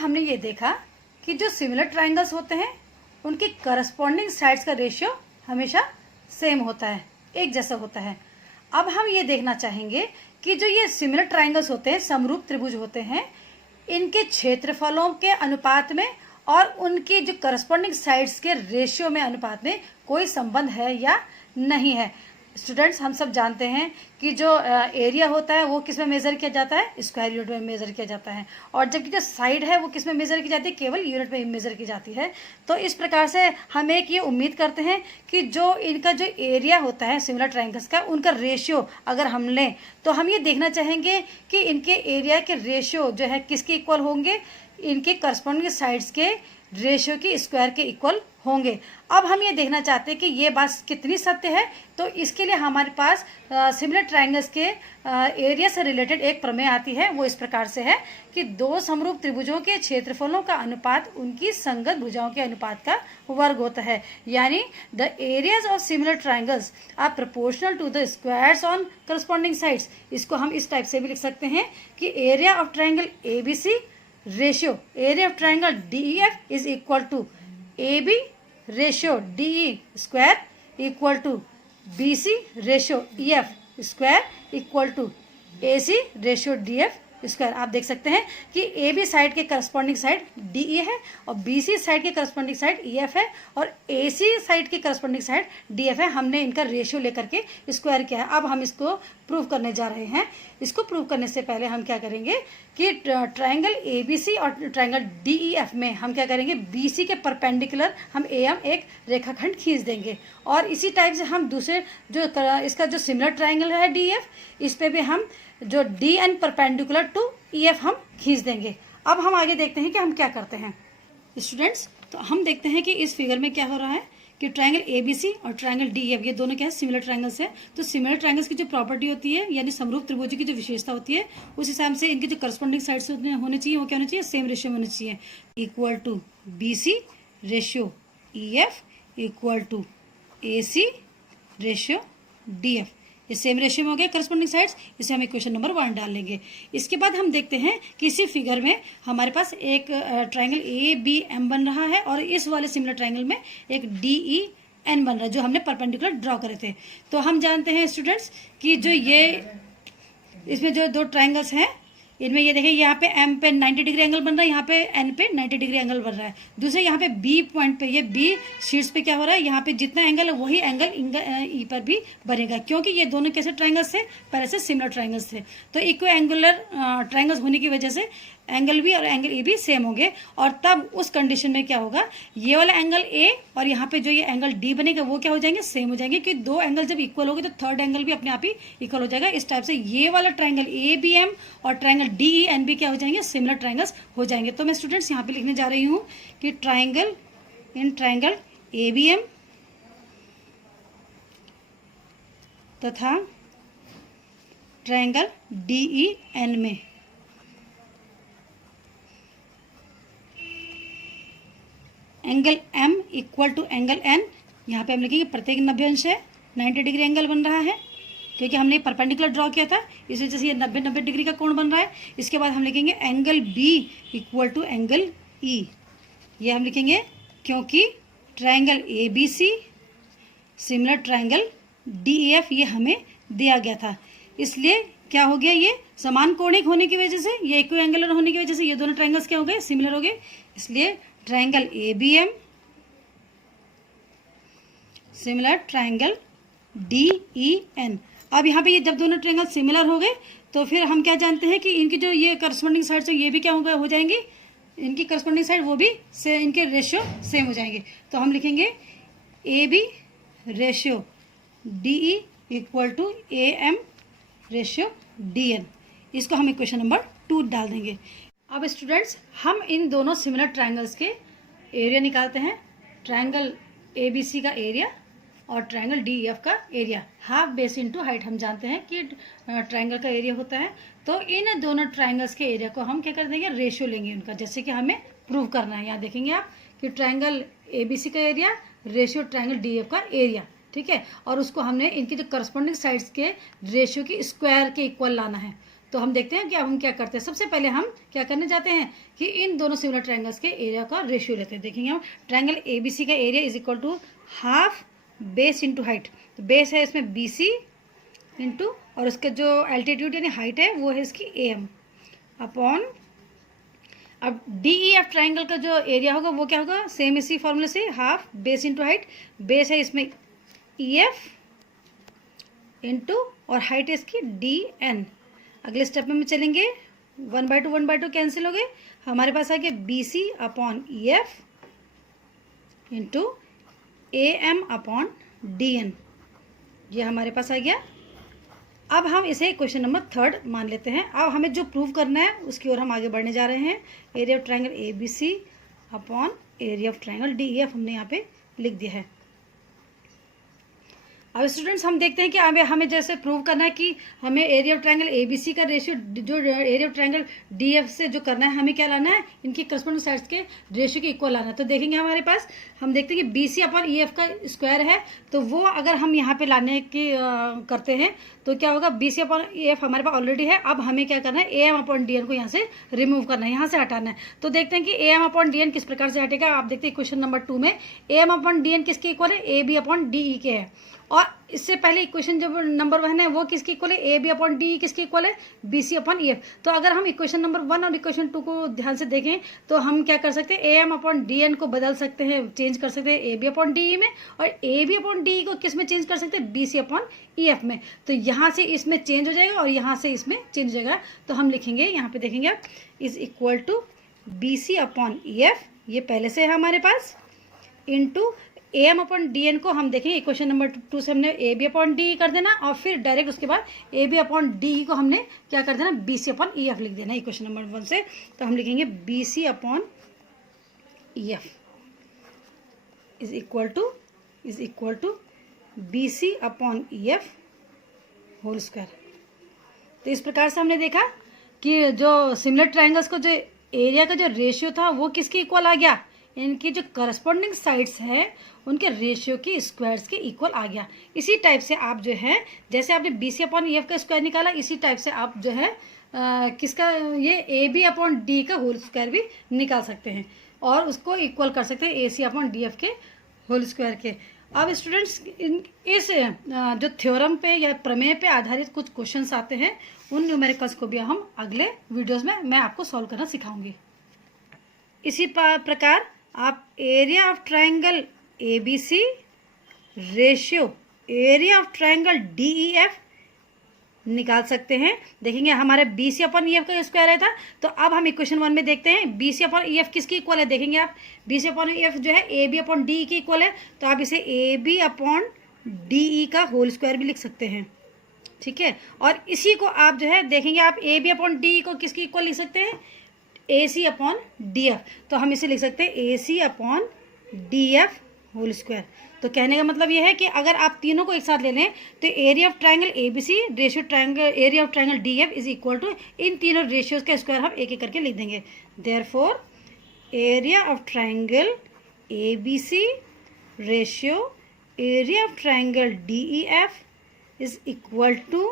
हमने ये देखा कि जो सिमिलर ट्राइंगल्स होते हैं उनके करस्पॉन्डिंग साइड्स का रेशियो हमेशा सेम होता है, एक जैसा होता है। अब हम ये देखना चाहेंगे कि जो ये सिमिलर ट्राइंगल्स होते हैं, समरूप त्रिभुज होते हैं, इनके क्षेत्रफलों के अनुपात में और उनकी जो करस्पॉन्डिंग साइड्स के रेशियो में अनुपात में कोई संबंध है या नहीं है। स्टूडेंट्स, हम सब जानते हैं कि जो एरिया होता है वो किस में मेजर किया जाता है, स्क्वायर यूनिट में मेजर किया जाता है, और जबकि जो साइड है वो किस में मेजर की जाती है, केवल यूनिट में मेजर की जाती है। तो इस प्रकार से हम एक ये उम्मीद करते हैं कि जो इनका जो एरिया होता है सिमिलर ट्राइंगल्स का, उनका रेशियो अगर हम लें तो हम ये देखना चाहेंगे कि इनके एरिया के रेशियो जो है किसके इक्वल होंगे, इनके करस्पॉन्डिंग साइड्स के रेशियो के स्क्वायर के इक्वल होंगे। अब हम ये देखना चाहते हैं कि ये बात कितनी सत्य है, तो इसके लिए हमारे पास सिमिलर ट्राइंगल्स के एरिया से रिलेटेड एक प्रमेय आती है। वो इस प्रकार से है कि दो समरूप त्रिभुजों के क्षेत्रफलों का अनुपात उनकी संगत भुजाओं के अनुपात का वर्ग होता है। यानी the areas of similar triangles are proportional to the squares on corresponding sides. इसको हम इस टाइप से भी लिख सकते हैं कि area of triangle ABC ratio area of triangle DEF is equal to AB ratio DE square equal to BC ratio EF square equal to AC ratio DF square. आप देख सकते हैं कि AB साइड के करस्पॉन्डिंग साइड DE है और BC side के corresponding side EF है और AC साइड के करस्पॉन्डिंग साइड DF है। हमने इनका रेशियो लेकर के स्क्वायर किया है। अब हम इसको प्रूव करने जा रहे हैं। इसको प्रूव करने से पहले हम क्या करेंगे कि ट्राइंगल ABC और ट्राइंगल DEF में हम क्या करेंगे, BC के परपेंडिकुलर हम AM एक रेखाखंड खींच देंगे और इसी टाइप से हम दूसरे जो इसका जो सिमिलर ट्राइंगल है DEF, इस पे भी हम जो DN परपेंडिकुलर टू EF हम खींच देंगे। अब हम आगे देखते हैं कि हम क्या करते हैं। स्टूडेंट्स, तो हम देखते हैं कि इस फिगर में क्या हो रहा है कि ट्राइंगल ABC और ट्राइंगल DEF ये दोनों क्या है, सिमिलर ट्राइंगल्स है। तो सिमिलर ट्राइंगल्स की जो प्रॉपर्टी होती है यानी समरूप त्रिभुज की जो विशेषता होती है, उस हिसाब से इनके जो करस्पॉन्डिंग साइड्स होने चाहिए वो क्या होना चाहिए, सेम रेशियो में होना चाहिए। Equal to BC ratio EF equal to AC ratio DF। ये सेम रेशियो में हो गया करस्पॉन्डिंग साइड्स। इसे हम इक्वेशन नंबर 1 डाल लेंगे। इसके बाद हम देखते हैं कि इसी फिगर में हमारे पास एक ट्राइंगल ABM बन रहा है और इस वाले सिमिलर ट्राइंगल में एक DEN बन रहा है जो हमने परपेंडिकुलर ड्रॉ करे थे। तो हम जानते हैं स्टूडेंट्स कि जो ये इसमें जो दो ट्राइंगल्स हैं इनमें ये देखिए यहाँ पे M पे 90 डिग्री एंगल बन रहा है, यहाँ पे N पे 90 डिग्री एंगल बन रहा है। दूसरे यहाँ पे B पॉइंट पे, ये B शीट्स पे क्या हो रहा है, यहाँ पे जितना एंगल है वही एंगल E पर भी बनेगा, क्योंकि ये दोनों कैसे ट्राइंगल्स थे, पहले से सिमिलर ट्राइंगल्स थे। तो इक्व एंगुलर ट्राइंगल्स होने की वजह से एंगल भी और एंगल E भी सेम होंगे और तब उस कंडीशन में क्या होगा, ये वाला एंगल A और यहाँ पे जो ये एंगल D बनेगा वो क्या हो जाएंगे, सेम हो जाएंगे। कि दो एंगल जब इक्वल होंगे तो थर्ड एंगल भी अपने आप ही इक्वल हो जाएगा। इस टाइप से ये वाला ट्राइंगल ABM और ट्राइंगल DEN भी क्या हो जाएंगे, सिमिलर ट्राइंगल्स हो जाएंगे। तो मैं स्टूडेंट्स यहाँ पे लिखने जा रही हूँ कि ट्राइंगल ABM तथा ट्राइंगल DEN में angle M equal to angle N, यहाँ पे हम लिखेंगे प्रत्येक 90 अंश है, 90 डिग्री एंगल बन रहा है क्योंकि हमने परपेंडिकुलर ड्रॉ किया था, इस वजह से ये 90 डिग्री का कोण बन रहा है। इसके बाद हम लिखेंगे angle B equal to angle E, ये हम लिखेंगे क्योंकि triangle ABC similar triangle DEF ये हमें दिया गया था, इसलिए क्या हो गया, ये समान कोणिक होने की वजह से, ये इक्व एंगुलर होने की वजह से ये दोनों ट्राइंगल्स क्या हो गए, सिमिलर हो गए। इसलिए triangle ABM similar triangle DEN। अब यहाँ पे ये जब दोनों ट्राइंगल सिमिलर हो गए तो फिर हम क्या जानते हैं कि इनकी जो ये करस्पॉन्डिंग साइड है ये भी क्या हो जाएंगी, इनकी करस्पॉन्डिंग साइड वो भी से इनके रेशियो सेम हो जाएंगे। तो हम लिखेंगे AB ratio DE equal to AM ratio DN। इसको हम इक्वेशन नंबर 2 डाल देंगे। अब स्टूडेंट्स, हम इन दोनों सिमिलर ट्राइंगल्स के एरिया निकालते हैं। ट्राइंगल ABC का एरिया और ट्राइंगल DEF का area, half base into height हम जानते हैं कि ट्राइंगल का एरिया होता है। तो इन दोनों ट्राइंगल्स के एरिया को हम क्या कर देंगे, रेशियो लेंगे उनका, जैसे कि हमें प्रूव करना है। यहाँ देखेंगे आप कि ट्राइंगल ABC का एरिया रेशियो ट्राइंगल DEF का एरिया, ठीक है, और उसको हमने इनके जो करस्पॉन्डिंग साइड्स के रेशियो की स्क्वायर के इक्वल लाना है। तो हम देखते हैं कि अब हम क्या करते हैं। सबसे पहले हम क्या करने जाते हैं कि इन दोनों सिमिलर ट्रायंगल्स के एरिया का रेशियो लेते हैं। देखेंगे हम ट्रायंगल ABC का area is equal to half base into height. तो बेस है इसमें BC इंटू और उसका जो एल्टीट्यूड यानी हाइट है वो है इसकी AM अपॉन, अब DEF ट्राइंगल का जो एरिया होगा वो क्या होगा, सेम इसी फॉर्मूले से half base into height. Base है इसमें EF इंटू और हाइट है इसकी DN। अगले स्टेप में चलेंगे 1/2 कैंसिल हो गए, हमारे पास आ गया BC upon EF into AM upon DN, ये हमारे पास आ गया। अब हम इसे क्वेश्चन नंबर 3 मान लेते हैं। अब हमें जो प्रूव करना है उसकी ओर हम आगे बढ़ने जा रहे हैं। Area of triangle ABC upon area of triangle DEF हमने यहाँ पे लिख दिया है। अब स्टूडेंट्स हम देखते हैं कि हमें जैसे प्रूव करना है कि हमें एरिया ऑफ ट्रायंगल ABC का रेशियो जो एरिया ऑफ ट्रायंगल DF से जो करना है, हमें क्या लाना है, इनकी करस्पॉन्डिंग साइड्स के रेशियो के इक्वल लाना है। तो देखेंगे हमारे पास, हम देखते हैं कि BC अपॉन EF का स्क्वायर है, तो वो अगर हम यहाँ पे लाने की करते हैं तो क्या होगा, BC अपॉन EF हमारे पास ऑलरेडी है। अब हमें क्या करना है, AM अपॉन DN को यहाँ से रिमूव करना है, यहाँ से हटाना है। तो देखते हैं कि AM अपॉन DN किस प्रकार से हटेगा। आप देखते हैं क्वेश्चन नंबर 2 में AM अपॉन DN किसके इक्वल है, AB अपॉन DE के है। और इससे पहले इक्वेशन जब नंबर 1 है वो किसके इक्वल है, AB अपॉन DE किसके इक्वल है, BC अपॉन EF। तो अगर हम इक्वेशन नंबर 1 और इक्वेशन 2 को ध्यान से देखें तो हम क्या कर सकते हैं, AM अपॉन DN को बदल सकते हैं, चेंज कर सकते हैं AB अपॉन DE में, और AB अपॉन DE को किस में चेंज कर सकते हैं, BC अपॉन EF में। तो यहाँ से इसमें चेंज हो जाएगा और यहाँ से इसमें चेंज हो जाएगा। तो हम लिखेंगे यहाँ पे, देखेंगे आप, is equal to BC upon EF, ये पहले से है हमारे पास, इंटू AM अपॉन DN को हम देखेंगे इक्वेशन नंबर 2 से हमने AB अपॉन DE कर देना, और फिर डायरेक्ट उसके बाद AB अपॉन DE को हमने क्या कर देना, BC अपॉन EF लिख देना इक्वेशन नंबर 1 से। तो हम लिखेंगे BC upon EF is equal to BC upon EF whole square. तो इस प्रकार से हमने देखा कि जो सिमिलर ट्रायंगल्स को जो एरिया का जो रेशियो था वो किसके इक्वल आ गया, इनकी जो करस्पॉन्डिंग साइड्स है उनके रेशियो की स्क्वायर्स के इक्वल आ गया। इसी टाइप से आप जो है, जैसे आपने BC अपॉन EF का स्क्वायर निकाला, इसी टाइप से आप जो है किसका, ये AB अपॉन D का होल स्क्वायर भी निकाल सकते हैं और उसको इक्वल कर सकते हैं AC अपॉन DF के होल स्क्वायर के। अब स्टूडेंट्स इस जो थ्योरम पे या प्रमेय पे आधारित कुछ क्वेश्चंस आते हैं, उन न्यूमेरिकल्स को भी हम अगले वीडियोज़ में मैं आपको सॉल्व करना सिखाऊंगी। इसी प्रकार आप area of triangle ABC ratio area of triangle DEF निकाल सकते हैं। देखेंगे हमारे BC अपॉन EF का स्क्वायर आया था, तो अब हम इक्वेशन 1 में देखते हैं BC अपॉन EF किसकी इक्वल है। देखेंगे आप BC अपॉन EF जो है AB अपॉन DE की इक्वल है, तो आप इसे AB अपॉन DE का होल स्क्वायर भी लिख सकते हैं, ठीक है। और इसी को आप जो है देखेंगे, आप AB अपॉन DE को किसकी इक्वल लिख सकते हैं, AC अपॉन DF। तो हम इसे लिख सकते हैं AC upon DF whole square. तो कहने का मतलब यह है कि अगर आप तीनों को एक साथ ले लें तो area of triangle ABC ratio triangle area of triangle DF is equal to, इन तीनों रेशियोज का स्क्वायर हम एक एक करके लिख देंगे। Therefore area of triangle ABC ratio area of triangle DEF is equal to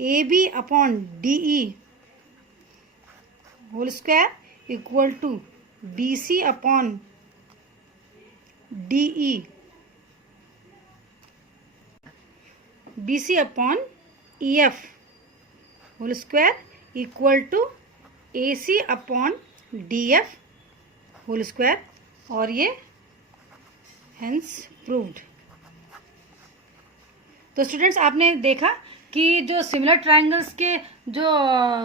AB upon DE whole square equal to BC upon DE, BC upon EF whole square equal to AC upon DF whole square, और ये hence proved. तो students आपने देखा कि जो similar triangles के जो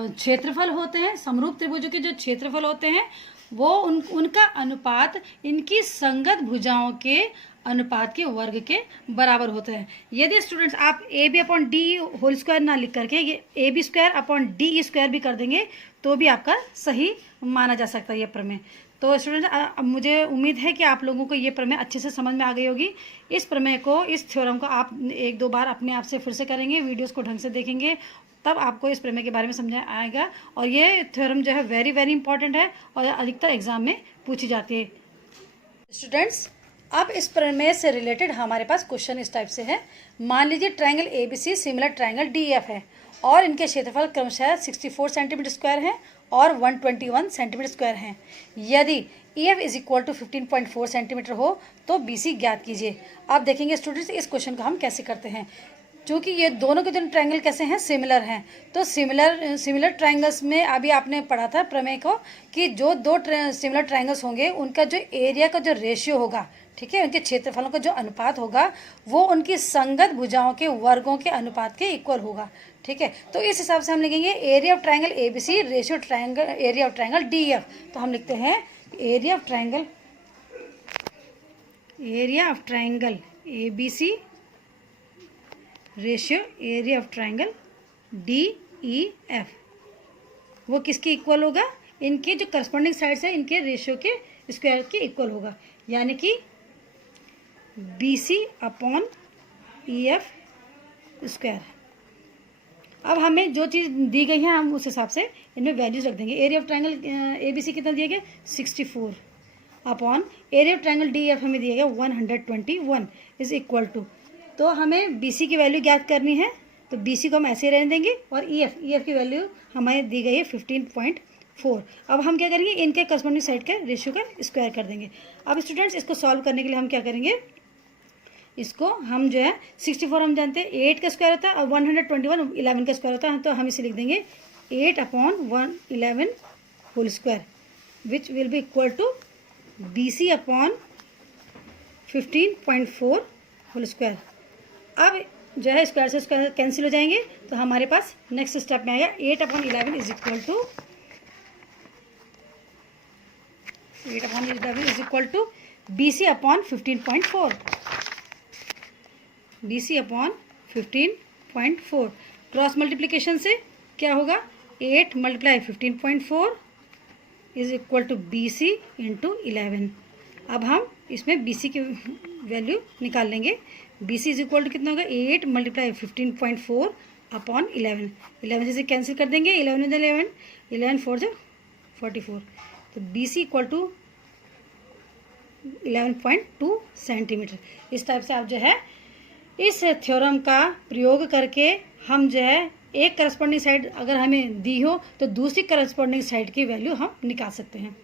क्षेत्रफल होते हैं, समरूप त्रिभुजों के जो क्षेत्रफल होते हैं, वो उनका अनुपात इनकी संगत भुजाओं के अनुपात के वर्ग के बराबर होता है। यदि स्टूडेंट्स आप AB upon DE whole square ना लिख करके ये AB square upon DE square भी कर देंगे तो भी आपका सही माना जा सकता है ये प्रमेय। तो स्टूडेंट्स मुझे उम्मीद है कि आप लोगों को ये प्रमेय अच्छे से समझ में आ गई होगी। इस प्रमेय को, इस थ्योरम को आप 1-2 बार अपने आप से फिर से करेंगे, वीडियोस को ढंग से देखेंगे, तब आपको इस प्रमेय के बारे में समझ आएगा। और ये थ्योरम जो है वेरी वेरी इंपॉर्टेंट है और अधिकतर एग्जाम में पूछी जाती है। स्टूडेंट्स अब इस प्रमेय से रिलेटेड हमारे पास क्वेश्चन इस टाइप से है। मान लीजिए triangle ABC similar triangle DEF है और इनके क्षेत्रफल क्रमशः 64 सेंटीमीटर स्क्वायर हैं और 121 सेंटीमीटर स्क्वायर हैं। यदि EF is equal to 15.4 centimetre हो तो BC ज्ञात कीजिए। अब देखेंगे स्टूडेंट्स इस क्वेश्चन को हम कैसे करते हैं। क्योंकि ये दोनों के दोनों ट्रायंगल कैसे हैं, सिमिलर हैं, तो सिमिलर ट्रायंगल्स में अभी आपने पढ़ा था प्रमेय को कि जो दो सिमिलर ट्रायंगल्स होंगे उनका जो एरिया का जो रेशियो होगा, ठीक है, उनके क्षेत्रफलों का जो अनुपात होगा वो उनकी संगत भुजाओं के वर्गों के अनुपात के इक्वल होगा। ठीक है, तो इस हिसाब से हम लिखेंगे area of triangle ABC ratio triangle area of triangle DF। तो हम लिखते हैं area of triangle ABC ratio area of triangle DEF, वो किसके इक्वल होगा, इनके जो करस्पॉन्डिंग साइड्स है इनके रेशियो के स्क्वायर के इक्वल होगा, यानी कि BC अपॉन EF स्क्वायर। अब हमें जो चीज़ दी गई है हम उस हिसाब से इनमें वैल्यूज रख देंगे। एरिया ऑफ ट्रायंगल ABC कितना दिया गया 64 upon area of triangle DEF हमें दिया गया 121 इज इक्वल टू, तो हमें BC की वैल्यू ज्ञात करनी है, तो BC को हम ऐसे ही रहने देंगे और EF की वैल्यू हमें दी गई है 15.4। अब हम क्या करेंगे, इनके करस्पॉन्डिंग साइड का रेशियो का स्क्वायर कर देंगे। अब स्टूडेंट्स इसको सॉल्व करने के लिए हम क्या करेंगे, इसको हम जो है 64 हम जानते हैं 8 का स्क्वायर होता है और 121 11 का स्क्वायर होता है, तो हम इसे लिख देंगे 8 upon 111 whole square which will be equal to BC upon 15.4 whole square. अब जो है स्क्वायर से स्क्वायर कैंसिल हो जाएंगे, तो हमारे पास नेक्स्ट स्टेप में आएगा 8 upon 11 is equal to BC upon 15.4 BC upon 15.4। Cross multiplication से क्या होगा, 8 multiply 15.4 is equal to BC into 11। अब हम इसमें BC की वैल्यू निकाल लेंगे। BC इज इक्वल टू कितना होगा, 8 मल्टीप्लाई 15.4 अपॉन 11। 11 से कैंसिल कर देंगे, 11 with 11 4 जो 44, तो BC इक्वल टू 11.2 सेंटीमीटर। इस टाइप से आप जो है इस थ्योरम का प्रयोग करके हम जो है एक करस्पॉन्डिंग साइड अगर हमें दी हो तो दूसरी करस्पॉन्डिंग साइड की वैल्यू हम निकाल सकते हैं।